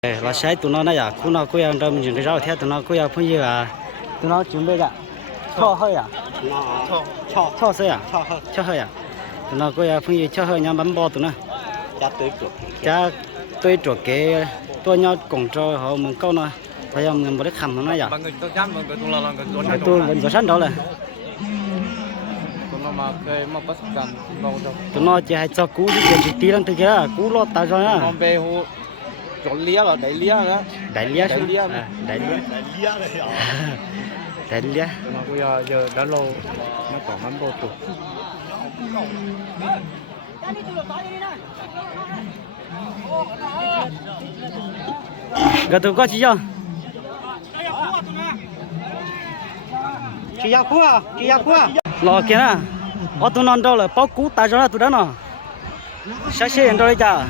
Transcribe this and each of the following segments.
เราใช้ตัวน้อยนะอย่าคุณเอาคุยกันมันอยู่ในเราแท้ตัวน้อยคุยเอาพุ่งเยอะตัวน้อยจุ่มไปจ้ะช่อเฮ้ยอ่ะช่อเสียช่อเฮ้ยอ่ะตัวน้อยคุยเอาพุ่งเยอะช่อเฮ้ยยังบั้มบอตัวน่ะจะตัวจุกเกตัวน้อยกงโจเขามึงก้าวน่ะพยายามมึงบ่ได้คำมันนะอย่าตัวมันจะชั้นđóเลยตัวน้อยจะให้เจ้ากูที่จะตีลังตึกอ่ะกูรอดตายrồi á chọn lia rồi đẩy lia đó đẩy lia đấy lia bây giờ đã lâu nó còn mắm bò chuột gần tụi có gì không chị giao cua lo kia nè ở tụi non đâu là bao cú tại sao tụi đó nè sai xe đâu đấy chả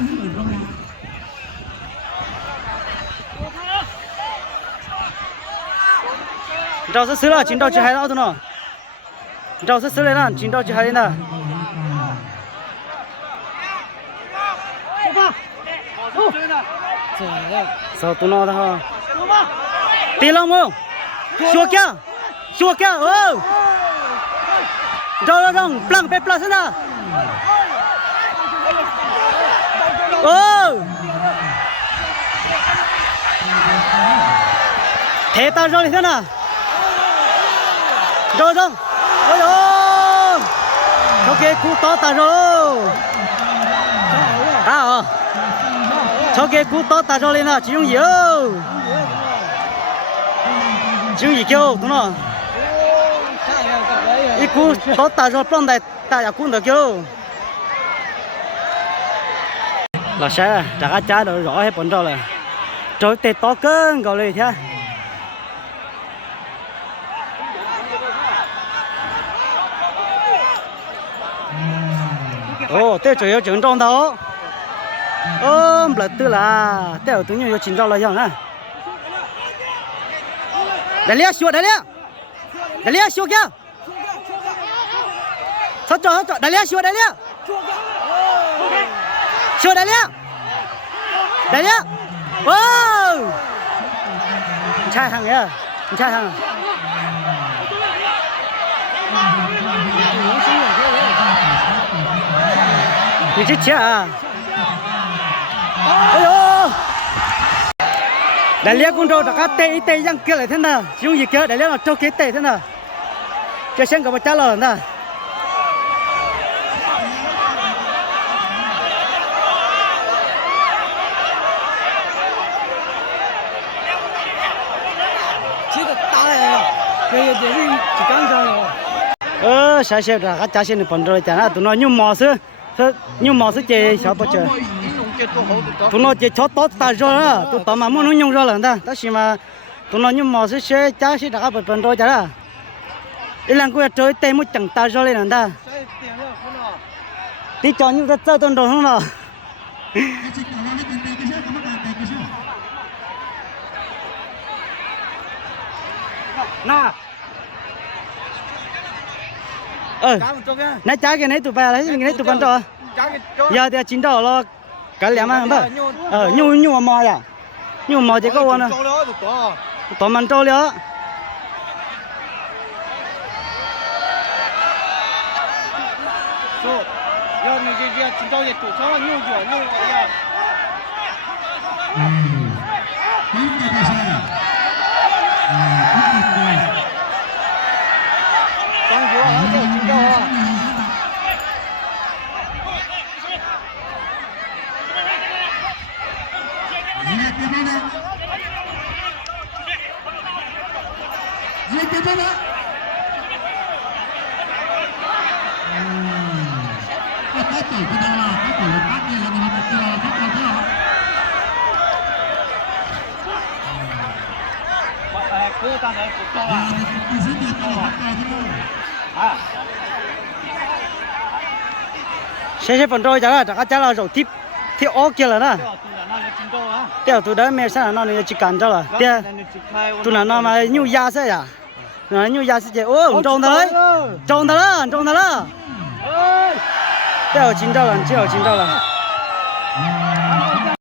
đâu sẽ xứ là chính đâu chỉ hay đó tụi nó đâu sẽ xứ lên nè chính đâu chỉ hay nè sao tụi nó đó tiền lắm không xua kia đâu plăng pe plăng nè thế ta rồi thế nào rồi ôi ôi ok cú to ta rồi ok cú to ta rồi lên nào chỉ dùng gì kêu đúng không ít cú to ta rồi plong đại ta ya cú được kêu là sẽ đã trả được rõ hết bọn rồi là trời tê to cơn gọi lên thế tiêu chủ yếu trưởng trong đó là tư là tiêu tự nhiên chính trong là gì nè đại lia xua kia sao cho đại lia xua trai hàng nhá trai hàng你这钱啊！哎呦！đại lia con trâu đã tê tê giăng kia lại thế nào? Dùng gì kia đại lia là trâu kia tê thế nào? Cho xem có bao trả lời nè. chỉ có ta này, cái gì chỉ cần cho. Sai sai đã trả xin được phần rồi chả na tụi nó nhưng mà sẽ chơi sao bao giờ tụi nó chơi chó tốt ta rồi á tụi tao mà muốn nó nhung rồi là ta đó xí mà tụi nó nhưng mà sẽ trả sẽ đã phần rồi chả là ý là cô chơi tê mới chẳng ta rồi lên ta tí cho những cái chơi tuần đầu không nào na nãy trái cái này tụi bay lấy cái này tụi bạn cho giờ thì chín đầu lo cái lẻ mà không nhu mà mò à nhu mò chỉ có one à tụi mình cho nữa giờ này cái chín đầu thì tụi nó nhu sẽ phần rồi chả là chả là rồi tiếp ó kia là nè tiêu tụi đó mẹ sao nó chỉ cần cho là tiêu tụi nó mà nhu ya sẽ à nhu ya sẽ ô trông thôi đó tiêu chín đâu là tiêu chín đâu là